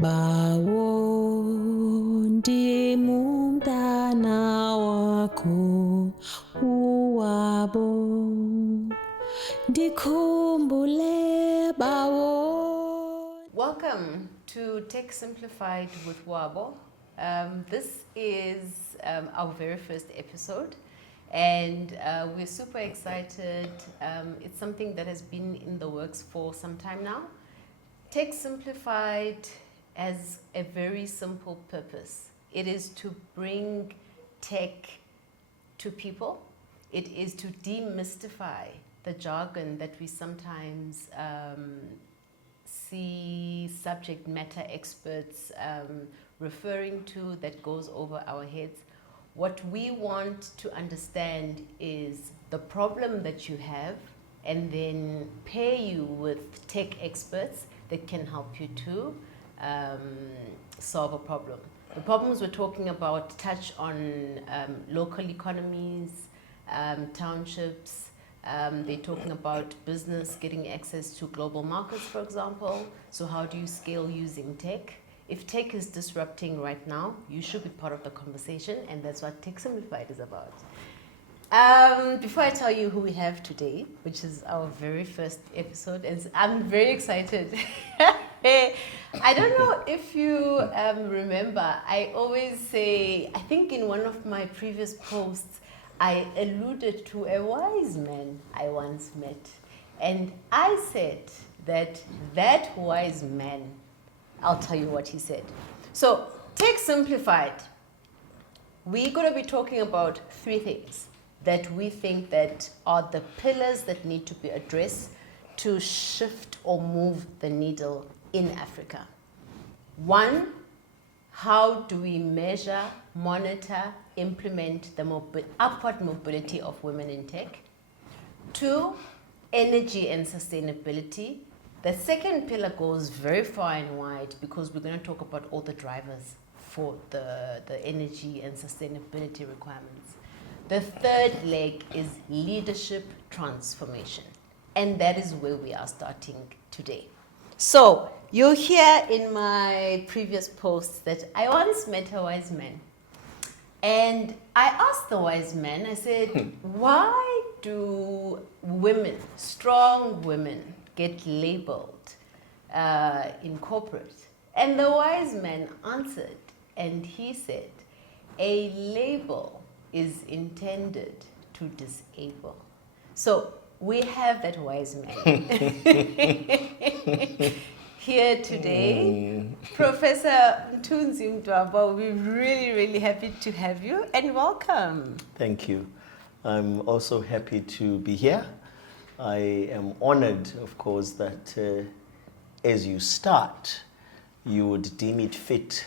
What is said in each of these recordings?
Bawo ndimumntana wakho uwabo ndikhumbule bawo. Welcome to Tech Simplified with Wabo. This is our very first episode, and we're super excited. It's something that has been in the works for some time now. Tech Simplified has a very simple purpose. It is to bring tech to people. It is to demystify the jargon that we sometimes see subject matter experts referring to that goes over our heads. What we want to understand is the problem that you have, and then pair you with tech experts that can help you to solve a problem. The problems we're talking about touch on local economies, townships. They're talking about business getting access to global markets, for example. So how do you scale using tech? If tech is disrupting right now, you should be part of the conversation, and that's what Tech Simplified is about. Before I tell you who we have today, which is our very first episode, and I'm very excited. I don't know if you remember, I always say, I think in one of my previous posts, I alluded to a wise man I once met. And I said that wise man, I'll tell you what he said. So, Tech Simplified, we're going to be talking about three things that we think that are the pillars that need to be addressed to shift or move the needle in Africa. One, how do we measure, monitor, implement the upward mobility of women in tech? Two, energy and sustainability. The second pillar goes very far and wide because we're going to talk about all the drivers for the energy and sustainability requirements. The third leg is leadership transformation. And that is where we are starting today. So, you'll hear in my previous posts that I once met a wise man. And I asked the wise man, I said, why do women, strong women, get labeled in corporate? And the wise man answered, and he said, a label is intended to disable. So we have that wise man here today. Professor Mthunzi Mdwaba, we're really, really happy to have you, and welcome. Thank you. I'm also happy to be here. I am honored, of course, that as you start, you would deem it fit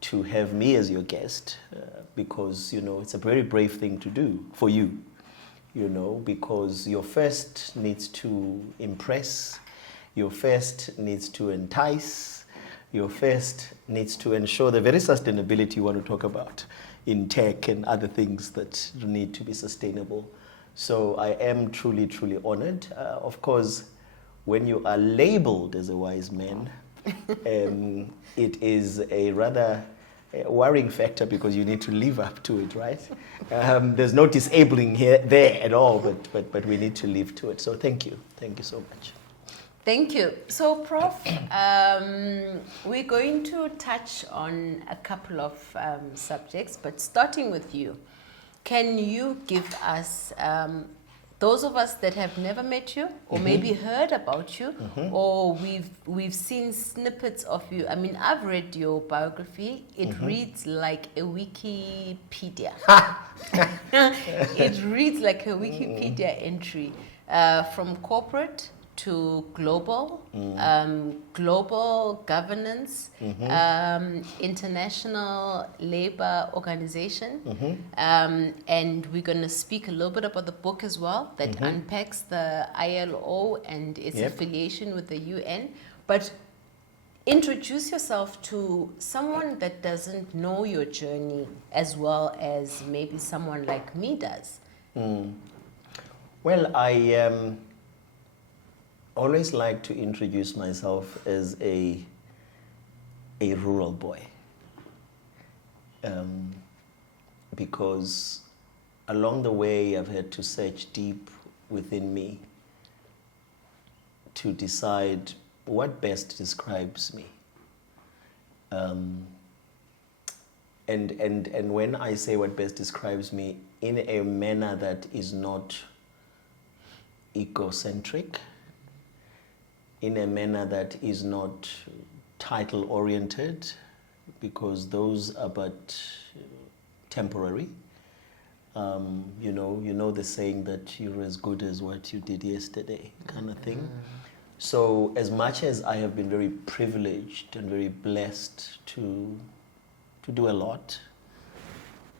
to have me as your guest because, you know, it's a very brave thing to do for you, you know, because your first needs to impress, your first needs to entice, your first needs to ensure the very sustainability you want to talk about in tech and other things that need to be sustainable. So I am truly, truly honored. Of course, when you are labeled as a wise man, it is a rather worrying factor because you need to live up to it, right? There's no disabling there at all, but we need to live to it. So thank you so much. Thank you. So, Prof, we're going to touch on a couple of subjects, but starting with you, can you give us, those of us that have never met you, or maybe heard about you, or we've seen snippets of you. I mean, I've read your biography. It reads like a Wikipedia. It reads like a Wikipedia entry from corporate to global, global governance, international labor organization. And we're going to speak a little bit about the book as well that unpacks the ILO and its affiliation with the UN. But introduce yourself to someone that doesn't know your journey as well as maybe someone like me does. Well, I always like to introduce myself as a, a rural boy. Because along the way I've had to search deep within me to decide what best describes me. And when I say what best describes me, in a manner that is not egocentric, in a manner that is not title oriented, because those are but temporary. You know the saying that you're as good as what you did yesterday, kind of thing. So as much as I have been very privileged and very blessed to do a lot,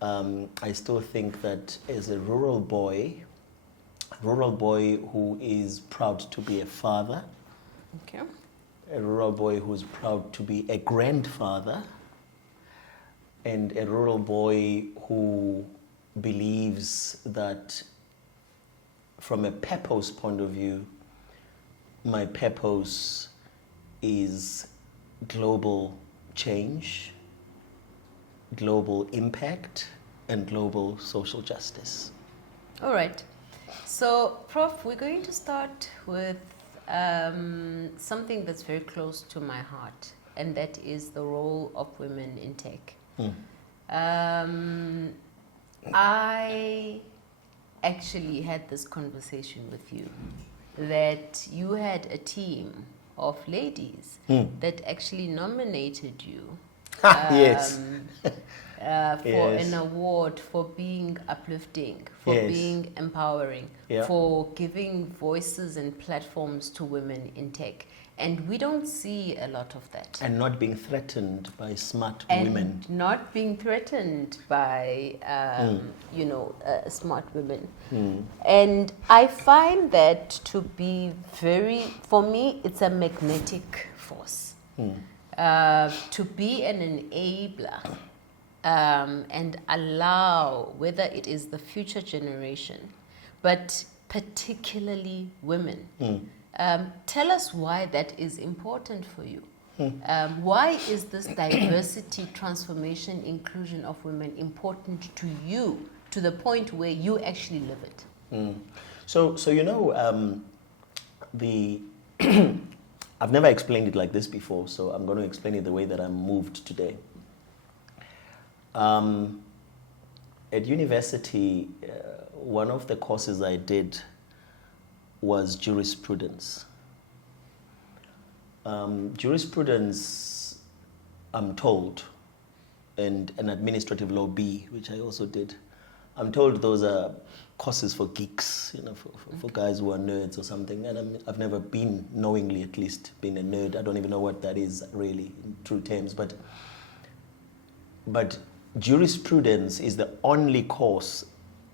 I still think that as a rural boy who is proud to be a father, Okay. a rural boy who is proud to be a grandfather, and a rural boy who believes that from a purpose point of view, my purpose is global change, global impact, and global social justice. All right. So, Prof, we're going to start with something that's very close to my heart, and that is the role of women in tech. I actually had this conversation with you, that you had a team of ladies that actually nominated you Yes. for Yes. an award for being uplifting, for Yes. being empowering, Yeah. for giving voices and platforms to women in tech. And we don't see a lot of that. And not being threatened by smart And women. not being threatened by, smart women. And I find that to be for me, it's a magnetic force. To be an enabler and allow, whether it is the future generation, but particularly women. Tell us why that is important for you. Why is this diversity, transformation, inclusion of women important to you, to the point where you actually live it? So I've never explained it like this before, so I'm going to explain it the way that I'm moved today. At university, one of the courses I did was jurisprudence. Jurisprudence, I'm told, and an administrative law B, which I also did, I'm told those are courses for geeks, for guys who are nerds or something. And I've never been, knowingly at least, been a nerd. I don't even know what that is really in true terms. But jurisprudence is the only course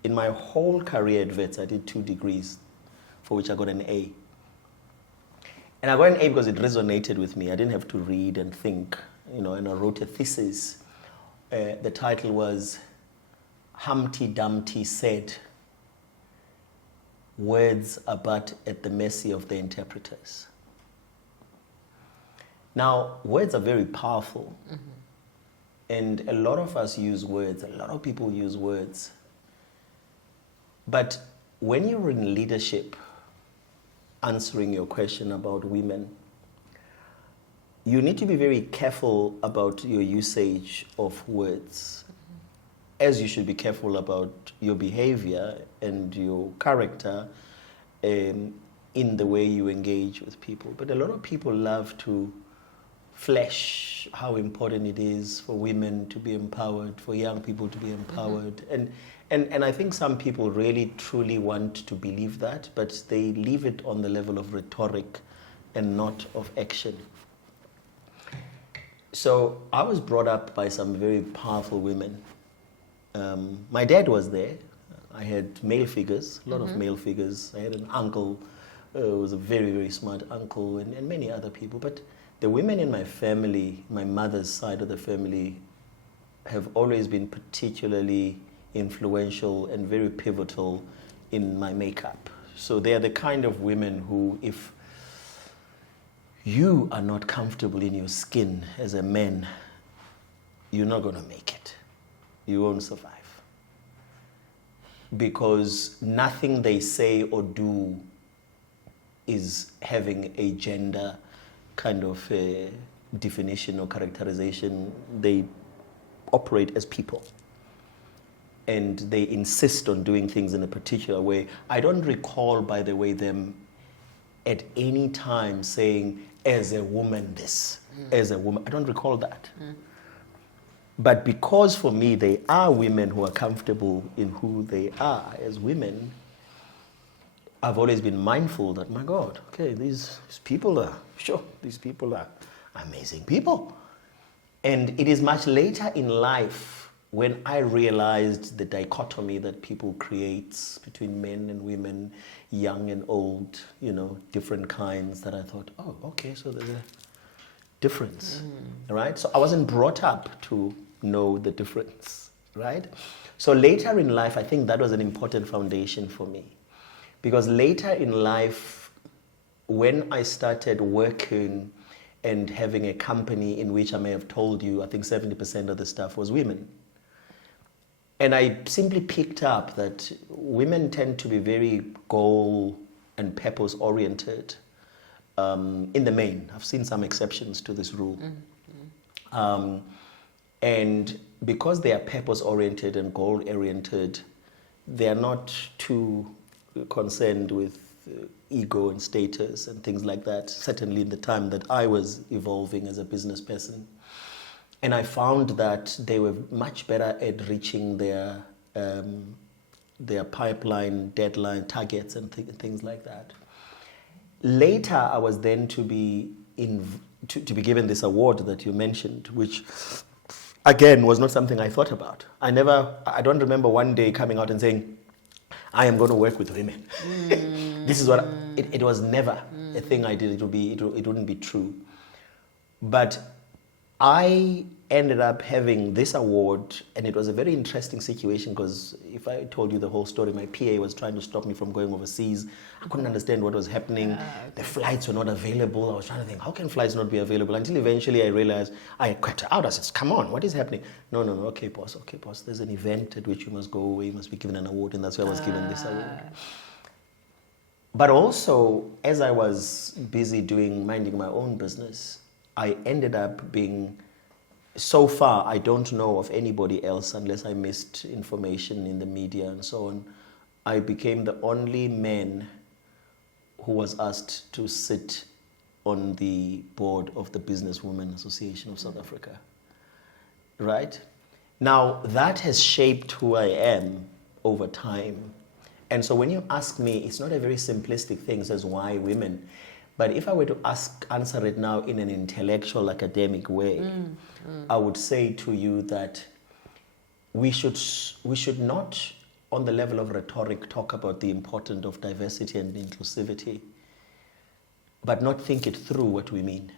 in my whole career at Wits. I did 2 degrees for which I got an A. And I got an A because it resonated with me. I didn't have to read and think, and I wrote a thesis. The title was Humpty Dumpty Said, Words are but at the mercy of the interpreters. Now, words are very powerful. And a lot of us use words. A lot of people use words. But when you're in leadership, answering your question about women, you need to be very careful about your usage of words, as you should be careful about your behavior and your character in the way you engage with people. But a lot of people love to flesh how important it is for women to be empowered, for young people to be empowered. And I think some people really truly want to believe that, but they leave it on the level of rhetoric and not of action. So I was brought up by some very powerful women. My dad was there. I had male figures, a lot of male figures. I had an uncle who was a very, very smart uncle, and many other people. But the women in my family, my mother's side of the family, have always been particularly influential and very pivotal in my makeup. So they are the kind of women who, if you are not comfortable in your skin as a man, you're not going to make it. You won't survive. Because nothing they say or do is having a gender kind of definition or characterization. They operate as people. And they insist on doing things in a particular way. I don't recall, by the way, them at any time saying, as a woman this, as a woman. I don't recall that. But because for me, they are women who are comfortable in who they are as women, I've always been mindful that, my God, okay, these people are amazing people. And it is much later in life when I realized the dichotomy that people create between men and women, young and old, different kinds, that I thought, oh, okay, so there's a difference, right? So I wasn't brought up to know the difference, right? So later in life, I think that was an important foundation for me. Because later in life, when I started working and having a company in which I may have told you, I think 70% of the staff was women. And I simply picked up that women tend to be very goal and purpose oriented in the main. I've seen some exceptions to this rule. And because they are purpose oriented and goal oriented, they are not too concerned with ego and status and things like that, certainly in the time that I was evolving as a business person. And I found that they were much better at reaching their pipeline, deadline, targets, and things like that. Later, I was then to be given this award that you mentioned, which again was not something I thought about. I don't remember one day coming out and saying, I am going to work with women. This is what it was never a thing I did. It wouldn't be true. But I ended up having this award, and it was a very interesting situation because if I told you the whole story, my PA was trying to stop me from going overseas. I couldn't understand what was happening. The flights were not available. I was trying to think, how can flights not be available? Until eventually I realized, I cut out. I said, come on, what is happening? No, okay, boss, there's an event at which you must go away, you must be given an award, and that's why I was given this award. But also, as I was busy minding my own business, I ended up being, so far, I don't know of anybody else unless I missed information in the media and so on. I became the only man who was asked to sit on the board of the Businesswomen Association of South Africa. Right? Now, that has shaped who I am over time. And so when you ask me, it's not a very simplistic thing, says why women? But if I were to answer it now in an intellectual, academic way, I would say to you that we should not, on the level of rhetoric, talk about the importance of diversity and inclusivity, but not think it through what we mean,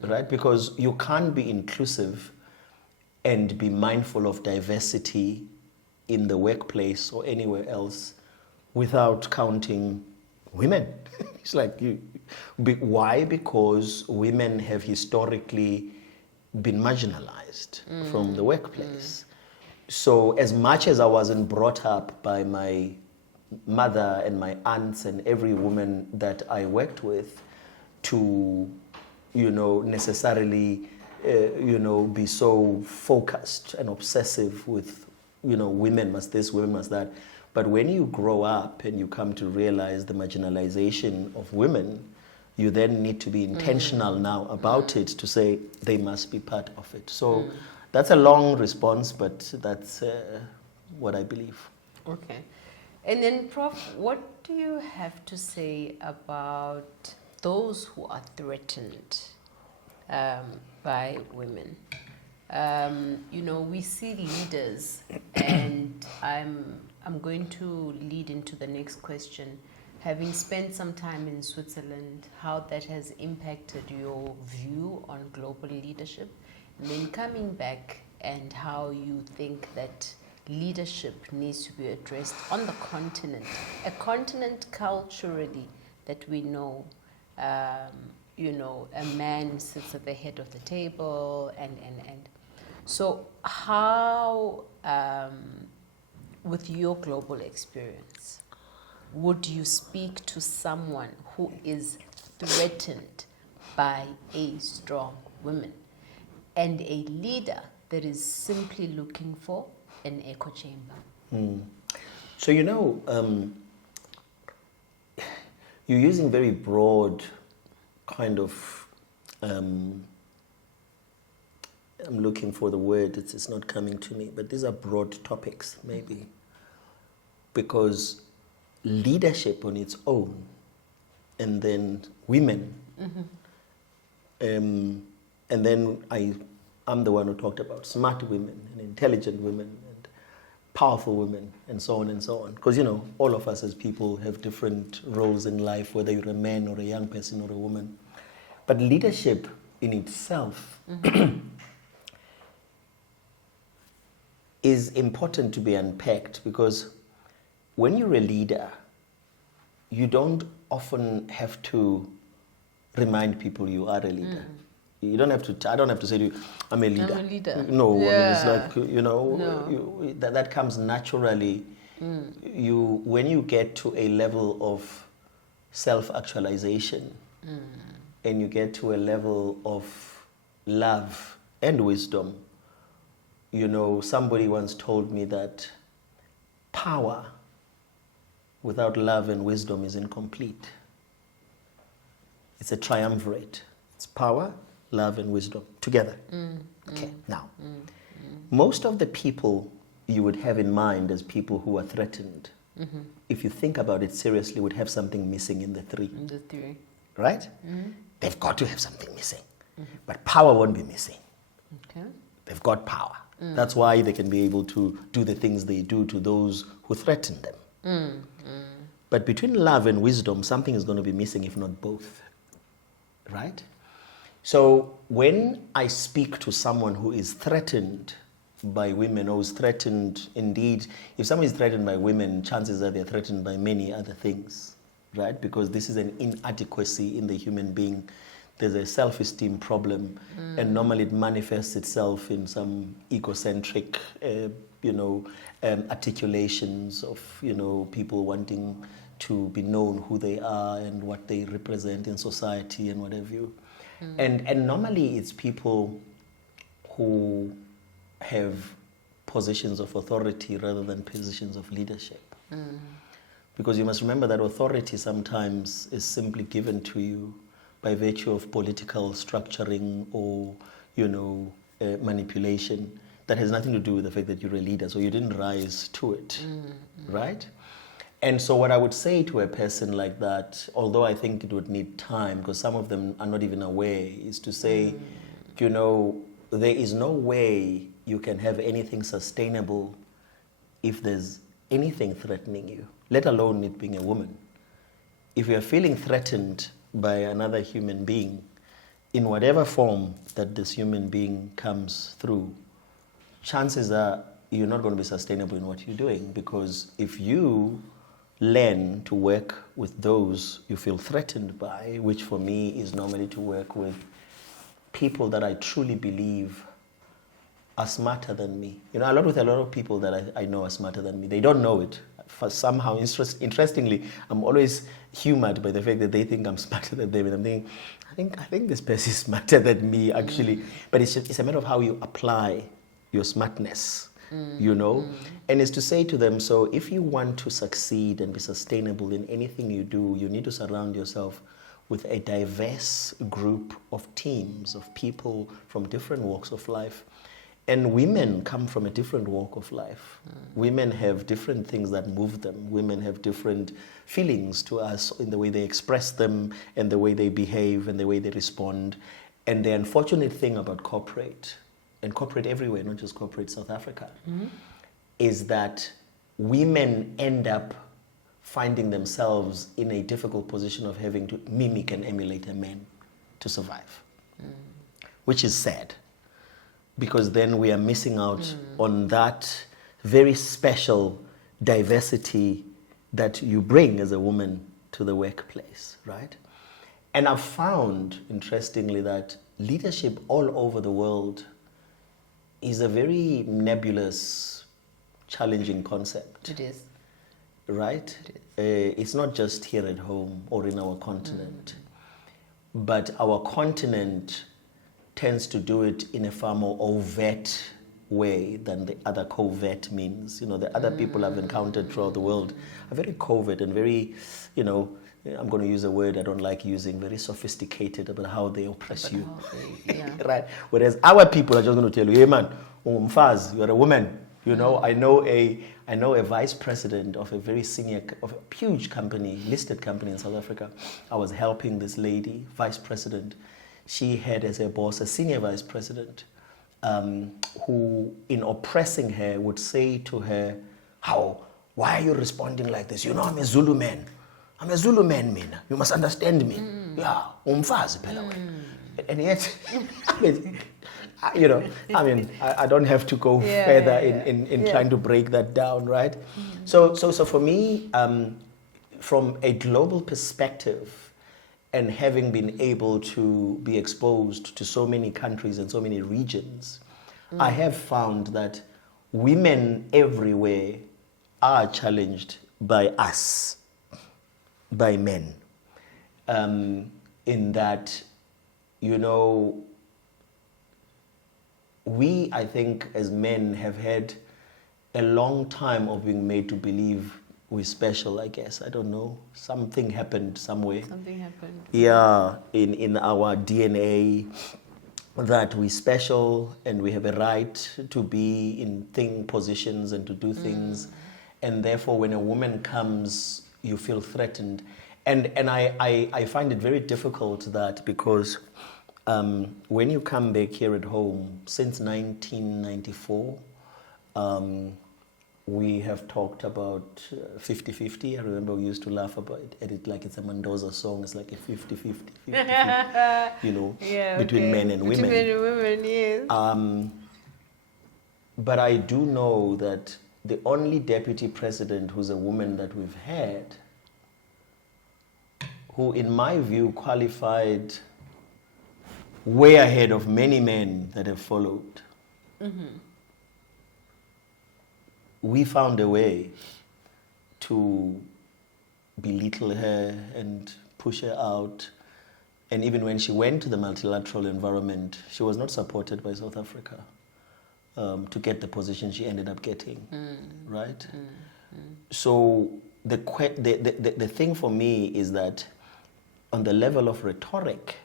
right? Because you can't be inclusive and be mindful of diversity in the workplace or anywhere else without counting women. It's like, why? Because women have historically been marginalized from the workplace. So as much as I wasn't brought up by my mother and my aunts and every woman that I worked with to, necessarily, be so focused and obsessive with, women must this, women must that. But when you grow up and you come to realize the marginalization of women, you then need to be intentional now about it to say they must be part of it. So that's a long response, but that's what I believe. Okay. And then, Prof, what do you have to say about those who are threatened by women? We see leaders, and I'm going to lead into the next question. Having spent some time in Switzerland, how that has impacted your view on global leadership, and then coming back and how you think that leadership needs to be addressed on the continent, a continent culturally that we know you know, a man sits at the head of the table and. So how, with your global experience, would you speak to someone who is threatened by a strong woman and a leader that is simply looking for an echo chamber? So, you know, you're using very broad kind of, I'm looking for the word, it's not coming to me, but these are broad topics, maybe. Because leadership on its own, and then women, and then I'm the one who talked about smart women and intelligent women and powerful women and so on and so on. Because, you know, all of us as people have different roles in life, whether you're a man or a young person or a woman. But leadership in itself is important to be unpacked, because when you're a leader, you don't often have to remind people you are a leader. You don't have to. I don't have to say to you, "I'm a leader." I'm a leader. No, Yeah. I mean, it's like, you know, No. that comes naturally. When you get to a level of self-actualization, and you get to a level of love and wisdom. You know, somebody once told me that power without love and wisdom is incomplete. It's a triumvirate. It's power, love, and wisdom together. Okay, now, most of the people you would have in mind as people who are threatened, if you think about it seriously, would have something missing in the three. In the three. Right? They've got to have something missing. But power won't be missing. Okay. They've got power. That's why they can be able to do the things they do to those who threaten them. But between love and wisdom, something is going to be missing, if not both. Right? So when I speak to someone who is threatened by women, or is threatened, indeed, if someone is threatened by women, chances are they're threatened by many other things. Right? Because this is an inadequacy in the human being. There's a self-esteem problem, and normally it manifests itself in some egocentric, articulations of, people wanting to be known who they are and what they represent in society and what have you. And normally it's people who have positions of authority rather than positions of leadership. Because you must remember that authority sometimes is simply given to you by virtue of political structuring or, manipulation that has nothing to do with the fact that you're a leader, so you didn't rise to it, right? And so what I would say to a person like that, although I think it would need time, because some of them are not even aware, is to say, there is no way you can have anything sustainable if there's anything threatening you, let alone it being a woman. If you're feeling threatened by another human being, in whatever form that this human being comes through, chances are you're not going to be sustainable in what you're doing, because if you learn to work with those you feel threatened by, which for me is normally to work with people that I truly believe are smarter than me. A lot of people that I know are smarter than me. They don't know it. For somehow, interestingly, I'm always humored by the fact that they think I'm smarter than them. And I'm thinking, I think this person is smarter than me, actually. But it's a matter of how you apply your smartness, And it's to say to them, so if you want to succeed and be sustainable in anything you do, you need to surround yourself with a diverse group of teams, of people from different walks of life. And women come from a different walk of life. Women have different things that move them. Women have different feelings to us in the way they express them and the way they behave and the way they respond. And the unfortunate thing about corporate, and corporate everywhere, not just corporate South Africa, is that women end up finding themselves in a difficult position of having to mimic and emulate a man to survive, which is sad. Because then we are missing out on that very special diversity that you bring as a woman to the workplace, right? And I've found, interestingly, that leadership all over the world is a very nebulous, challenging concept. It is. Right? It is. It's not just here at home or in our continent, but our continent tends to do it in a far more overt way than the other covert means. You know, the other people I've encountered throughout the world are very covert and very, you know, I'm going to use a word I don't like using, very sophisticated about how they oppress you. Yeah. Right? Whereas our people are just going to tell you, hey man, Mfaz, you're a woman. You know, I know a vice president of a very senior, of a huge company, listed company in South Africa. I was helping this lady, vice president. She had as her boss a senior vice president who, in oppressing her, would say to her, why are you responding like this? You know, I'm a Zulu man. I'm a Zulu man, Mina. You must understand me. Yeah, umfazi phela wena. And yet, you know, I don't have to go further in trying to break that down, right? So for me, from a global perspective, and having been able to be exposed to so many countries and so many regions, I have found that women everywhere are challenged by us, by men, in that, you know, we, I think, as men have had a long time of being made to believe we're special, I guess. I don't know. Something happened somewhere. Something happened. Yeah, in our DNA, that we're special and we have a right to be in positions and to do things. And therefore, when a woman comes, you feel threatened. And I find it very difficult that because when you come back here at home, since 1994, we have talked about 50-50. I remember we used to laugh about it like it's a Mendoza song. It's like a 50-50, you know, between men and women. Between men and women, yes. But I do know that the only deputy president who's a woman that we've had, who in my view qualified way ahead of many men that have followed, we found a way to belittle her and push her out. And even when she went to the multilateral environment, she was not supported by South Africa to get the position she ended up getting, right? So the thing for me is that on the level of rhetoric,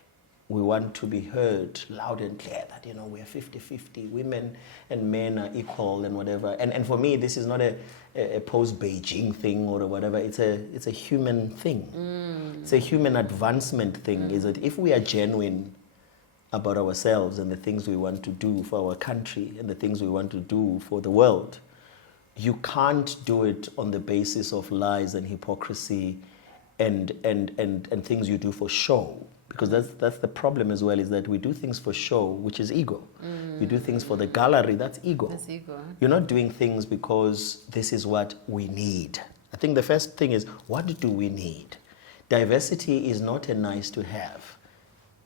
we want to be heard loud and clear that, you know, we're 50-50, women and men are equal and whatever. And for me, this is not a post-Beijing thing or whatever. It's a human thing. It's a human advancement thing. Is that if we are genuine about ourselves and the things we want to do for our country and the things we want to do for the world, you can't do it on the basis of lies and hypocrisy and things you do for show. Because that's the problem as well, is that we do things for show, which is ego. We do things for the gallery, that's ego. That's ego. You're not doing things because this is what we need. I think the first thing is, what do we need? Diversity is not a nice to have.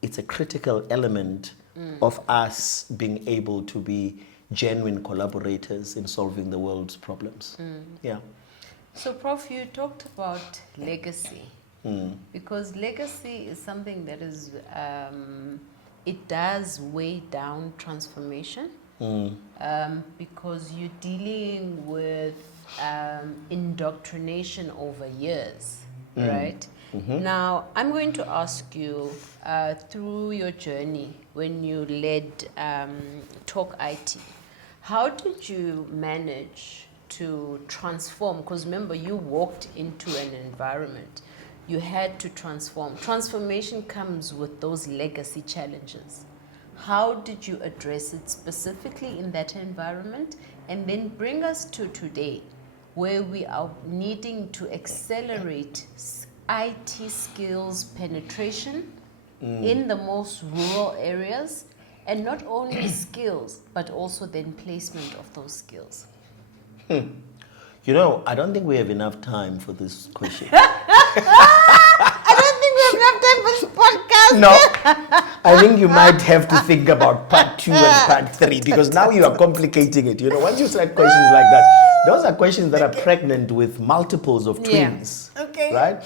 It's a critical element of us being able to be genuine collaborators in solving the world's problems. Yeah. So, Prof, you talked about legacy. Because legacy is something that is, it does weigh down transformation, because you're dealing with indoctrination over years, right? Now, I'm going to ask you, through your journey when you led Talk IT, how did you manage to transform? Because remember, you walked into an environment. You had to transform. Transformation comes with those legacy challenges. How did you address it specifically in that environment? And then bring us to today, where we are needing to accelerate IT skills penetration in the most rural areas, and not only skills, but also then placement of those skills. You know, I don't think we have enough time for this question. I don't think we don't have time for this podcast. No, I think you might have to think about part 2 and part 3 because now you are complicating it. You know, once you start questions like that, those are questions that are pregnant with multiples of twins. Yeah. Okay. Right?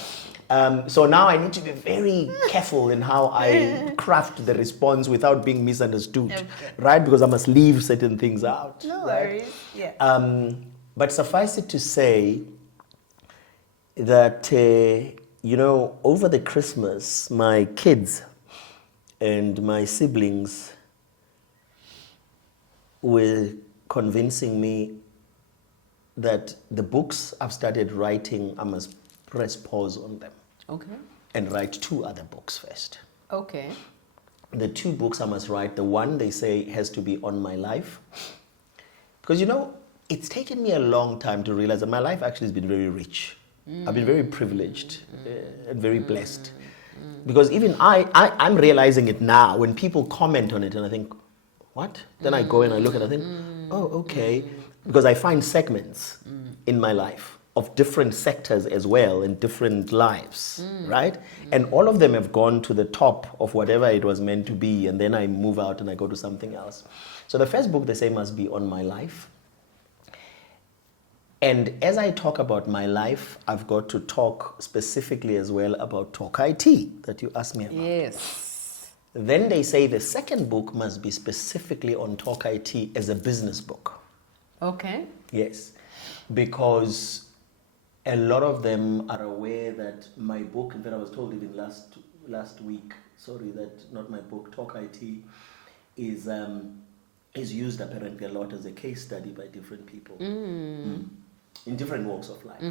So now I need to be very careful in how I craft the response without being misunderstood. Okay. Right? Because I must leave certain things out. No right? worries. Yeah. But suffice it to say that, you know, over the Christmas, my kids and my siblings were convincing me that the books I've started writing, I must press pause on them Okay. and write 2 other books first. Okay. The 2 books I must write, the one they say has to be on my life. Because, you know, it's taken me a long time to realize that my life actually has been very rich. I've been very privileged and very blessed. Because even I'm realizing it now when people comment on it and I think, what? Then I go and I look and I think, oh, okay. Because I find segments in my life of different sectors as well in different lives, right? And all of them have gone to the top of whatever it was meant to be, and then I move out and I go to something else. So the first book they say must be on my life. And as I talk about my life, I've got to talk specifically as well about Talk IT that you asked me about. Yes. Then they say the second book must be specifically on Talk IT as a business book. Okay. Yes, because a lot of them are aware that my book, in fact I was told even last week, sorry, that not my book, Talk IT, is used apparently a lot as a case study by different people. In different walks of life.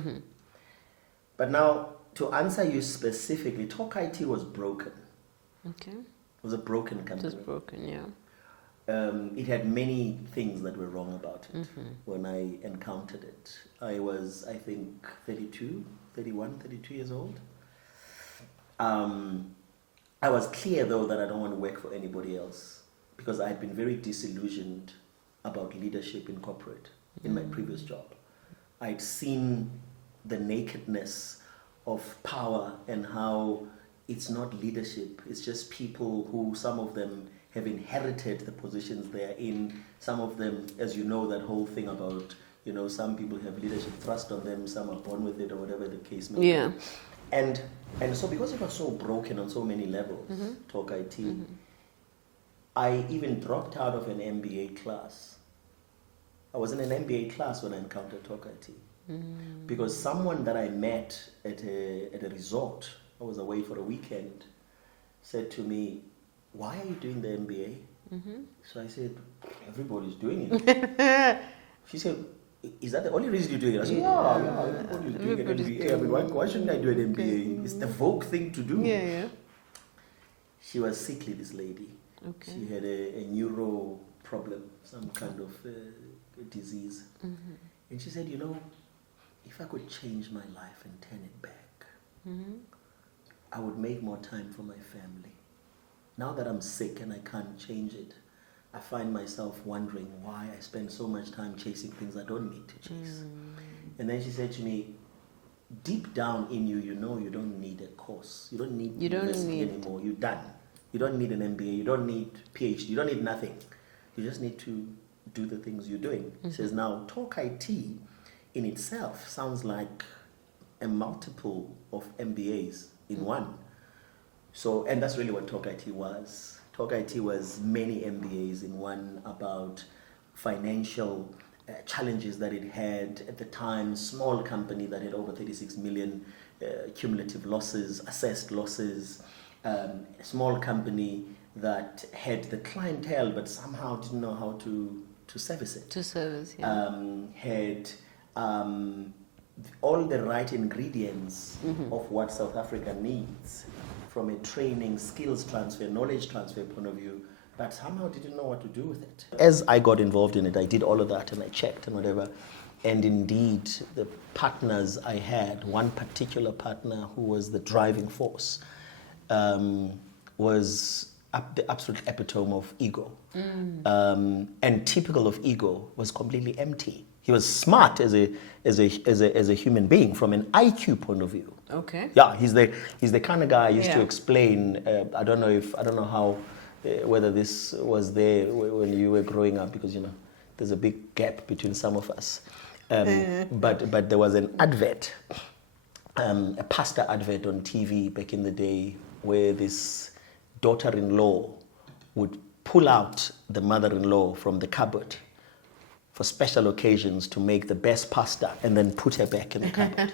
But now, to answer you specifically, Talk IT was broken. Okay. It was a broken company. It was broken, yeah. It had many things that were wrong about it when I encountered it. I was, I think, 32 years old. I was clear, though, that I don't want to work for anybody else because I had been very disillusioned about leadership in corporate in my previous job. I'd seen the nakedness of power and how it's not leadership. It's just people who, some of them have inherited the positions they're in. Some of them, as you know, that whole thing about, you know, some people have leadership thrust on them, some are born with it or whatever the case may be. And so because it was so broken on so many levels, Talk IT, I even dropped out of an MBA class. I was in an MBA class when I encountered Talk IT. Because someone that I met at a resort, I was away for a weekend, said to me, why are you doing the MBA? So I said, everybody's doing it. She said, is that the only reason you're doing it? I said, yeah, everybody's doing an MBA. I mean, why shouldn't I do an MBA? It's the Vogue thing to do. Yeah. She was sickly, this lady. Okay. She had a neuro problem, some kind of disease. And she said, you know, if I could change my life and turn it back, I would make more time for my family. Now that I'm sick and I can't change it, I find myself wondering why I spend so much time chasing things I don't need to chase. And then she said to me, deep down in you, you know you don't need a course. You don't need university anymore. You're done. You don't need an MBA. You don't need PhD. You don't need nothing. You just need to do the things you're doing. She says, now, Talk IT in itself sounds like a multiple of MBAs in one. So, and that's really what Talk IT was. Talk IT was many MBAs in one about financial challenges that it had at the time, small company that had over 36 million cumulative losses, assessed losses, a small company that had the clientele but somehow didn't know how to service it. Had all the right ingredients of what South Africa needs from a training, skills transfer, knowledge transfer point of view, but somehow didn't know what to do with it. As I got involved in it, I did all of that and I checked and whatever. And indeed, the partners I had, one particular partner who was the driving force, was the absolute epitome of ego. And typical of ego was completely empty. He was smart as a human being from an IQ point of view. Okay. Yeah, he's the kind of guy I used to Yeah. explain. I don't know how whether this was there when you were growing up, because there's a big gap between some of us. But there was an advert, a pasta advert on TV back in the day, where this daughter-in-law would pull out the mother-in-law from the cupboard for special occasions to make the best pasta and then put her back in the cupboard.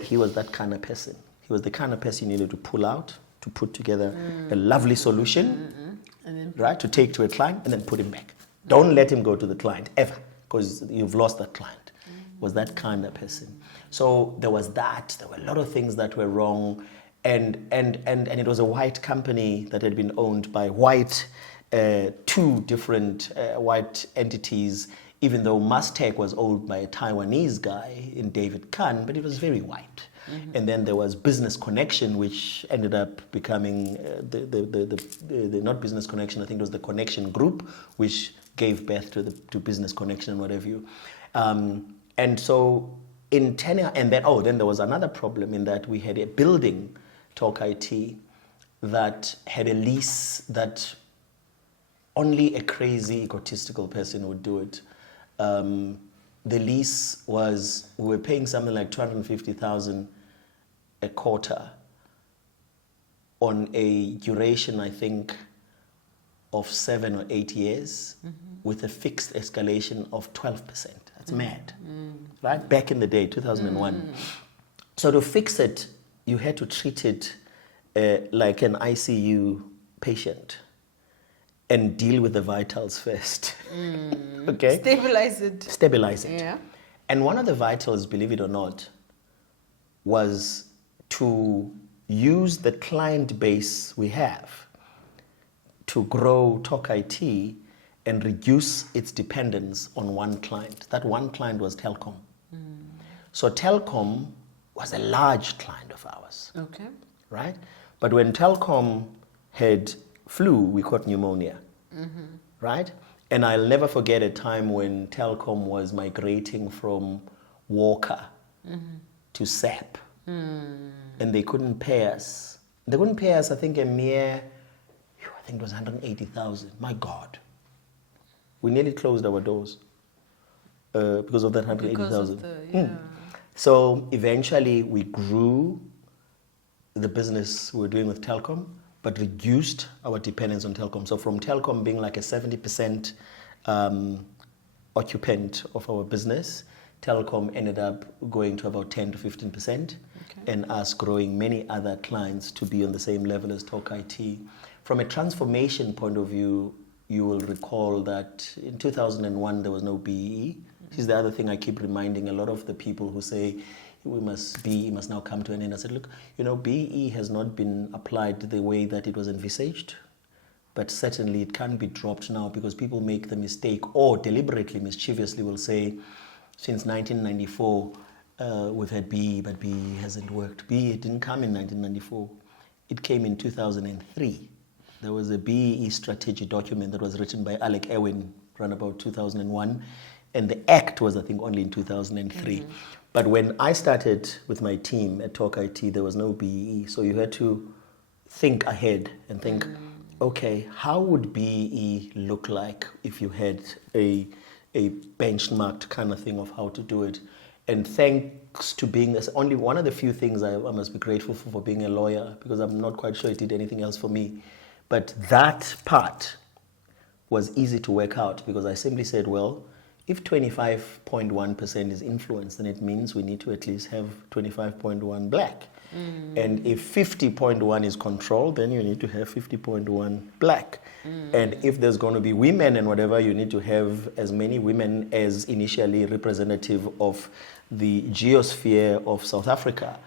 He was that kind of person. He was the kind of person you needed to pull out, to put together a lovely solution, And then right, to take to a client and then put him back. Don't let him go to the client ever, because you've lost that client. Was that kind of person. So there was that. There were a lot of things that were wrong. And it was a white company that had been owned by two different white entities, even though Mustech was owned by a Taiwanese guy in David Kahn, but it was very white. And then there was Business Connection, which ended up becoming the not Business Connection, I think it was the Connection Group, which gave birth to Business Connection and whatever you. And so in tenure, and then there was another problem in that we had a building, Talk IT, that had a lease that only a crazy egotistical person would do it. The lease was, we were paying something like 250,000 a quarter on a duration, I think, of 7 or 8 years, with a fixed escalation of 12%. That's mad, right? Back in the day, 2001. So to fix it, you had to treat it like an ICU patient and deal with the vitals first. Okay? Stabilize it. Yeah. And one of the vitals, believe it or not, was to use the client base we have to grow Talk IT and reduce its dependence on one client. That one client was Telkom. So Telkom was a large client of ours. Okay. Right? But when Telkom had flu, we caught pneumonia. Right? And I'll never forget a time when Telkom was migrating from Walker to SAP. And they couldn't pay us. They couldn't pay us, I think, I think it was 180,000. My God. We nearly closed our doors because of that 180,000. So eventually we grew the business we were doing with Telkom, but reduced our dependence on Telkom. So from Telkom being like a 70% occupant of our business, Telkom ended up going to about 10 to 15%, and us growing many other clients to be on the same level as Talk IT. From a transformation point of view, you will recall that in 2001 there was no BEE. This is the other thing I keep reminding a lot of the people who say BEE must now come to an end. I said, look, BEE has not been applied the way that it was envisaged, but certainly it can't be dropped now, because people make the mistake, or deliberately, mischievously will say, since 1994 we've had BEE, but BEE hasn't worked. BEE didn't come in 1994. It came in 2003. There was a BEE strategy document that was written by Alec Ewing around about 2001, and the act was, I think, only in 2003. But when I started with my team at Talk IT, there was no BEE, so you had to think ahead and think, okay, how would BEE look like if you had a benchmarked kind of thing of how to do it? And thanks to being only one of the few things I must be grateful for being a lawyer, because I'm not quite sure it did anything else for me. But that part was easy to work out, because I simply said, well, if 25.1% is influence, then it means we need to at least have 25.1 black. And if 50.1 is control, then you need to have 50.1 black. And if there's going to be women and whatever, you need to have as many women as initially representative of the geosphere of South Africa.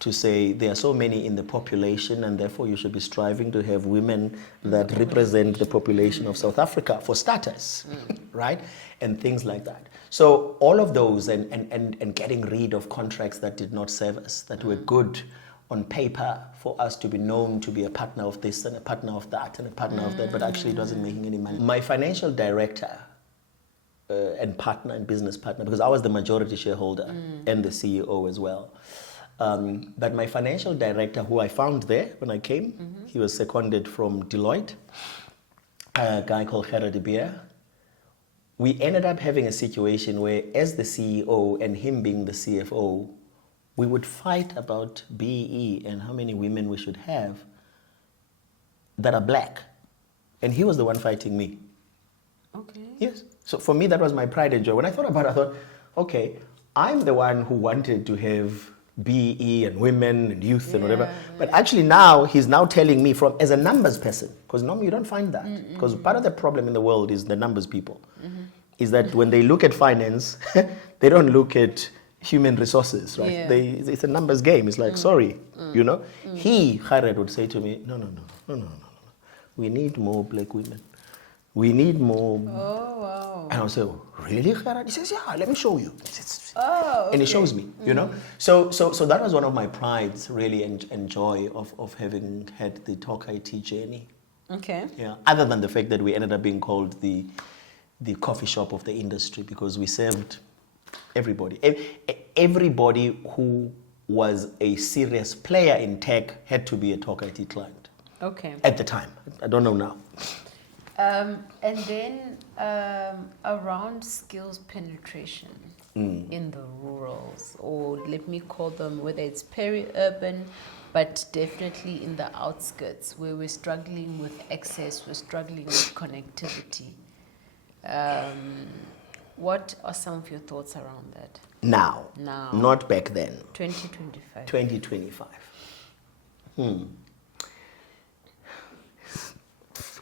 To say there are so many in the population, and therefore you should be striving to have women that represent the population of South Africa for starters, right? And things like that. So all of those and getting rid of contracts that did not serve us, that were good on paper for us to be known to be a partner of this and a partner of that and a partner of that, but actually it wasn't making any money. My financial director and partner and business partner, because I was the majority shareholder and the CEO as well. But my financial director, who I found there when I came, he was seconded from Deloitte, a guy called Gerard de Beer. We ended up having a situation where, as the CEO and him being the CFO, we would fight about BE and how many women we should have that are black. And he was the one fighting me. Okay. Yes. So for me, that was my pride and joy. When I thought about it, I thought, okay, I'm the one who wanted to have BE and women and youth and whatever. But actually now, he's now telling me as a numbers person, because normally you don't find that. Because part of the problem in the world is the numbers people. Is that when they look at finance, they don't look at human resources, right? Yeah. It's a numbers game. It's like, sorry, you know. Jared would say to me, no. We need more black women. We need more. Oh, wow. And I would say, really, Jared? He says, yeah, let me show you. Oh, okay. And he shows me, you know. So that was one of my prides, really, and joy of having had the Talk IT journey. Okay. Yeah. Other than the fact that we ended up being called the coffee shop of the industry, because we served everybody. Everybody who was a serious player in tech had to be a Talk IT client. Okay. At the time. I don't know now. And then around skills penetration in the rurals, or let me call them, whether it's peri-urban, but definitely in the outskirts where we're struggling with access, we're struggling with connectivity. What are some of your thoughts around that? Now. Not back then. 2025. 2025.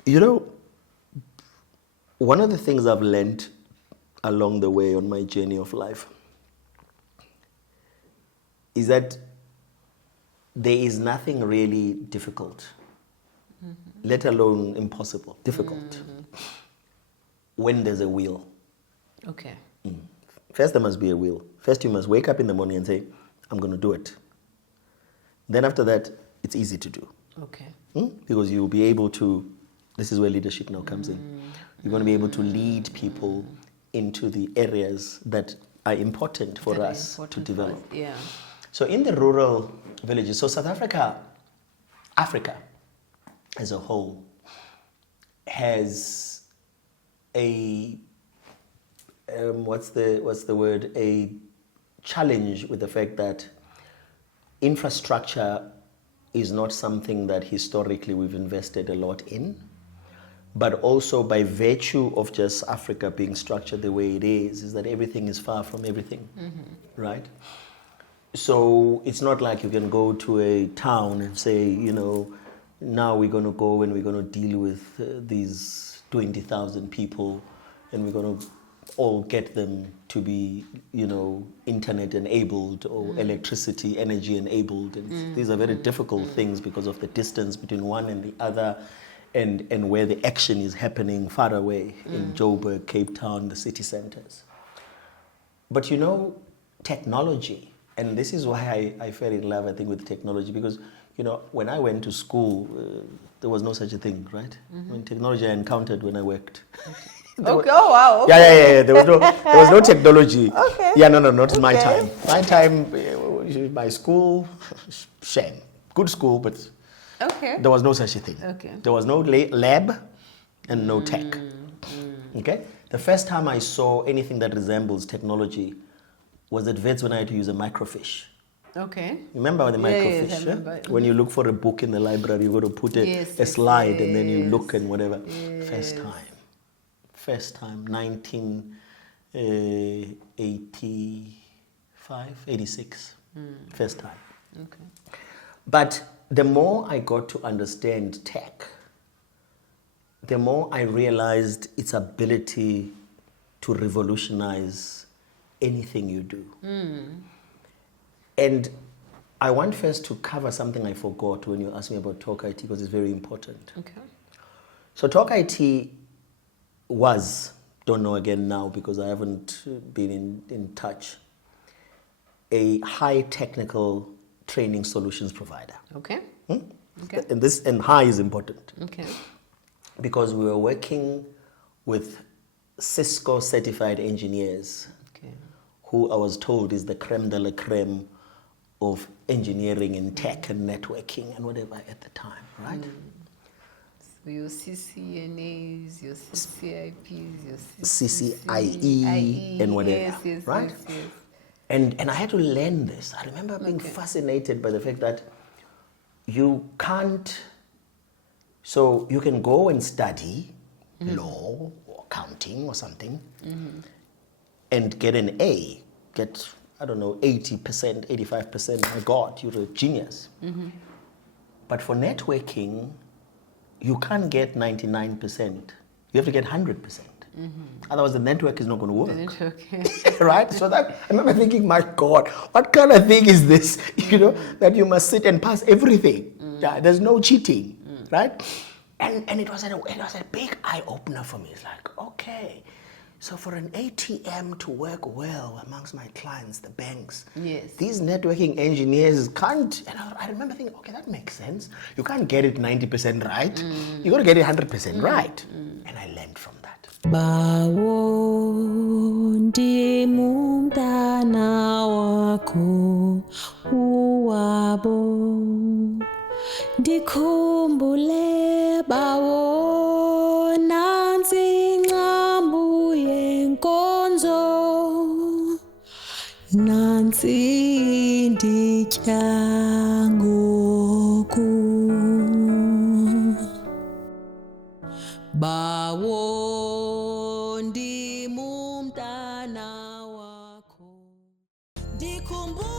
You know, one of the things I've learned along the way on my journey of life is that there is nothing really difficult, let alone impossible, difficult, when there's a will. Okay. First, there must be a will. First, you must wake up in the morning and say, I'm going to do it. Then after that, it's easy to do. Okay. Because you'll be able to, this is where leadership now comes in. You're going to be able to lead people into the areas that are important for us to develop. Yeah. So in the rural villages, so South Africa as a whole has a what's the word? A challenge with the fact that infrastructure is not something that historically we've invested a lot in, but also by virtue of just Africa being structured the way it is that everything is far from everything, right? So it's not like you can go to a town and say, you know, now we're going to go and we're going to deal with these 20,000 people and we're going to all get them to be, you know, internet enabled or electricity, energy enabled. And these are very difficult things because of the distance between one and the other, and where the action is happening far away in Joburg, Cape Town, the city centers. But you know, technology, and this is why I fell in love, I think, with technology, because, you know, when I went to school, there was no such a thing, right? When technology I encountered when I worked. Okay. Oh, wow. Okay. Yeah. There was no technology. Okay. Yeah, no, not in my time. My time, my school, shame. Good school, but there was no such a thing. Okay. There was no lab and no tech. Okay? The first time I saw anything that resembles technology was at Vets when I had to use a microfiche. Okay. Remember the microfiche? Yes, I remember. When you look for a book in the library, you've got to put a slide and then you look and whatever. Yes. First time, 1985, 86. First time. Okay. But the more I got to understand tech, the more I realized its ability to revolutionize anything you do. And I want first to cover something I forgot when you asked me about Talk IT, because it's very important. Okay. So Talk IT was, don't know again now because I haven't been in touch, a high technical training solutions provider. Okay. Okay. And high is important. Okay. Because we were working with Cisco certified engineers, Okay. who I was told is the creme de la creme of engineering and tech and networking and whatever at the time, right? So your CCNAs, your CCIPs, your CCIE and whatever, yes, right? Yes, yes. And I had to learn this. I remember being fascinated by the fact that you can't, so you can go and study law or accounting or something and get an A, get, I don't know, 80%, 85%. My God, you're a genius. But for networking, you can't get 99%. You have to get 100%. Otherwise, the network is not going to work. Right? So that I remember thinking, my God, what kind of thing is this? You know, that you must sit and pass everything. Yeah, there's no cheating, right? And it was a big eye opener for me. It's like, okay, so for an ATM to work well amongst my clients, the banks, Yes. these networking engineers can't. And I remember thinking, okay, that makes sense. You can't get it 90% right. You got to get it 100% right. And I learned from that. Bawo ndimumntana wakho uwabo ndikhumbule bawo nansi ingcambu yenkonzo nansi nditya ngoku bawo ndimumntana wakho ndikhumbulela